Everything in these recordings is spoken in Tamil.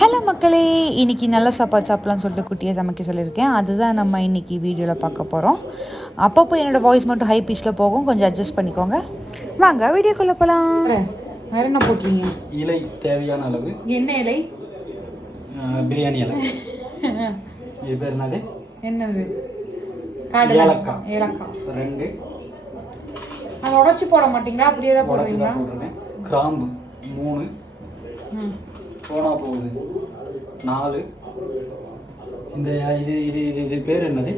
ஹலோ மக்களே, இன்றைக்கி நல்ல சாப்பாடு சாப்பிட்லான்னு சொல்லிட்டு குட்டியை சமைக்க சொல்லியிருக்கேன். அதுதான் நம்ம இன்றைக்கி வீடியோவில் பார்க்க போகிறோம். அப்பப்போ என்னோடய வாய்ஸ் மட்டும் ஹை பீச்சில் போகும், கொஞ்சம் அட்ஜஸ்ட் பண்ணிக்கோங்க. வாங்க வீடியோக்குள்ளே போகலாம். வேறு என்ன போட்டுருங்க? இலை தேவையான அளவு. என்ன இலை? பிரியாணி இலை. இது பேர் என்னது? என்னது? ஏலக்காய். ஏலக்காய் 2. அதை உடச்சி போட மாட்டீங்களா? அப்படியே தான் போடுவீங்களா? கிராம்பு 3. போனா போகுது 4. இந்த இது இது இது இது பேர் என்னது?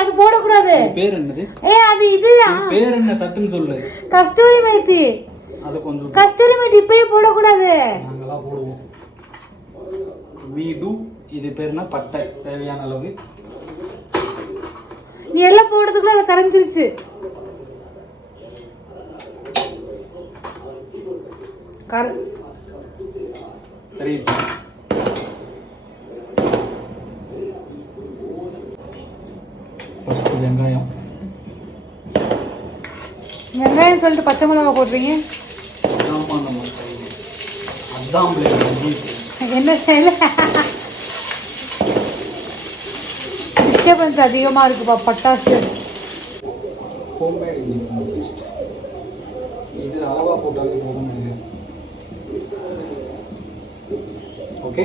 அது போடக்கூடாது. பேர் என்னது? அது இது பேர் என்ன சட்டுன்னு சொல்லு. கஸ்தூரி மேத்தி. அது கொஞ்சம் கஸ்தூரி மேத்தி இப்பயே போடக்கூடாது. நாங்களாம் போடுவோம். வீடு. இது பேர்னா பட்டை தேவையான அளவு. நீ எல்லாம் போடுறதுக்குள்ள அதை கரைஞ்சிருச்சு. வெங்காயம் வெங்காயம் சொல்லிட்டு பச்சை மிளகா போடுறீங்க. என்ன செய்யல? டிஸ்டர்பன்ஸ் அதிகமா இருக்குப்பா. பட்டாசு இது அளவா போட்டாலே போதும். ஓகே,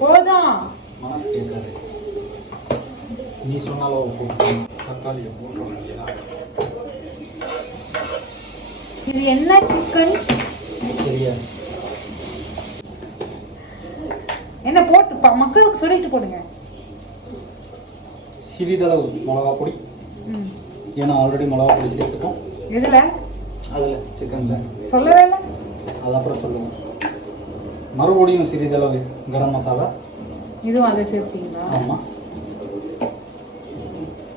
போதும். மனசு கேட்காது. நீ சொன்னாலும் போட்டு தக்காளியை போட்டுருவாங்க. இது என்ன சிக்கன்? தெரியாது. என்ன போட்டு மக்களுக்கு சொல்லிட்டு போடுங்க. சிறிதளவு மிளகா பொடி. ஏன்னா ஆல்ரெடி மிளகா பொடி சேர்த்துட்டோம். எதுல? அதில் சிக்கன்ல. சொல்லவே இல்லை. அது அப்புறம் சொல்லுவோம். மறுபடியும் சிறிதளவு கரம் மசாலா. இதுவும் அதை சேர்த்தீங்களா? ஆமாம்.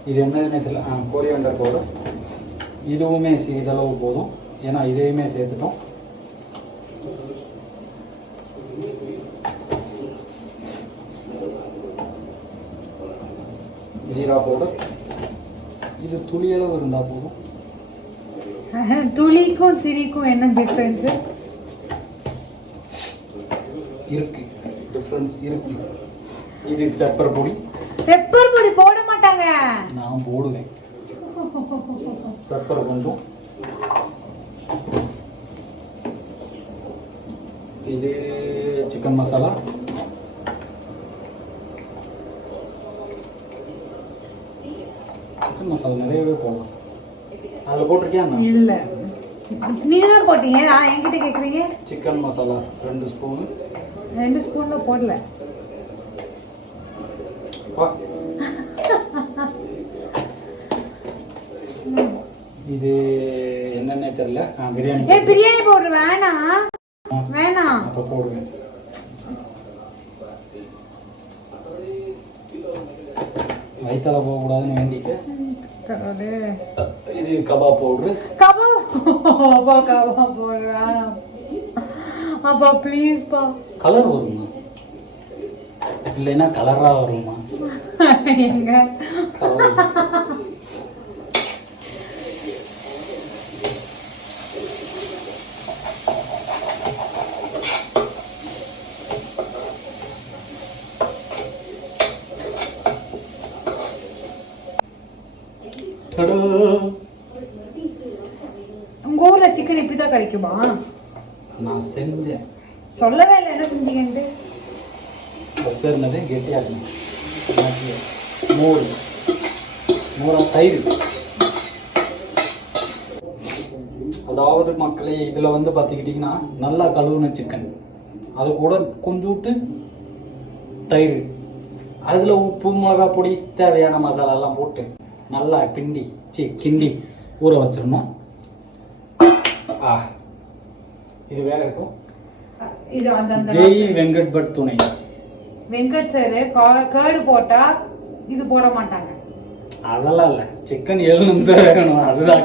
இது என்னதுன்னு தெரியல. Coriander powder. இதுவுமே சிறிதளவு போதும், ஏன்னா இதையுமே சேர்த்துட்டோம். ஜீரா பவுடர். இது துளியளவு இருந்தால் போதும். துளிக்கும் சிரிக்கும் என்ன டிஃப்ரென்ஸ் இருக்கு? டிஃப்ரென்ஸ் இருக்கு. இது பெப்பர் பொடி. பெப்பர் பொடி போட மாட்டாங்க. நான் போடுவேன். பெப்பர் கொஞ்சம். இது சிக்கன் மசாலா. சிக்கன் மசாலா நிறையவே போடலாம். அதில் போட்டிருக்கியா? இல்லை, நீங்க தான் போட்டீங்க. நான் என்கிட்ட கேட்குறீங்க. Chicken masala 2 spoon. 2 ஸ்பூன்ல போடல. இது என்னன்னே தெரியல. பிரியாணி. பிரியாணி பவுடர் வேணாம். வேணாம். அப்போ போடுவேன். வயிற்றால போகக்கூடாதுன்னு வேண்டிட்டு. இது கபாப் பவுடரு. கபாப் போடுறா அப்பா ப்ளீஸ் பா. கலர் வருமா? இல்லைன்னா கலரா வருமா? எங்க உங்க ஊர்ல சிக்கன் இப்படிதான் கிடைக்குமா? நான் செஞ்சேன். சொல்லவே இல்லை. என்ன செஞ்சீங்கன்னு? பேர் என்னது? கெட்டியாக்கணும். மோரா தயிர். அதாவது மக்களே, இதில் வந்து பார்த்துக்கிட்டிங்கன்னா நல்லா கழுவுன சிக்கன், அது கூட கொஞ்சோட்டு தயிர், அதில் உப்பு மிளகா பொடி தேவையான மசாலாலாம் போட்டு நல்லா கிண்டி ஊற வச்சிடணும். இது வேற இருக்கும். ஜெய் வெங்கட் பட் துணை. வெங்கட் சார் கேர்டு போட்டா இது போட மாட்டாங்க. அதெல்லாம் இல்ல. சிக்கன் 7 நிமிஷம் வேகணும், அதுதான்.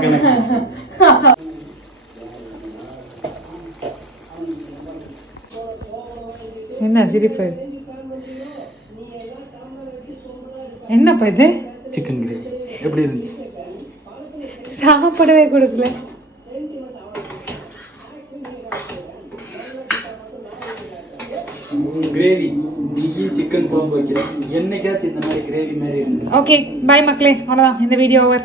என்ன சிரிப்பு? என்னப்பா இது? சிக்கன் கிரேவி எப்படி இருந்துச்சு? சாப்பிடவே கொடுக்கல. கிரேவி நெய் சிக்கன் குழம்பு வைக்கிறேன். என்னைக்காச்சும் இந்த மாதிரி கிரேவி மாதிரி இருக்கு. ஓகே பாய் மக்களே, அவ்வளோதான் இந்த வீடியோ ஓவர்.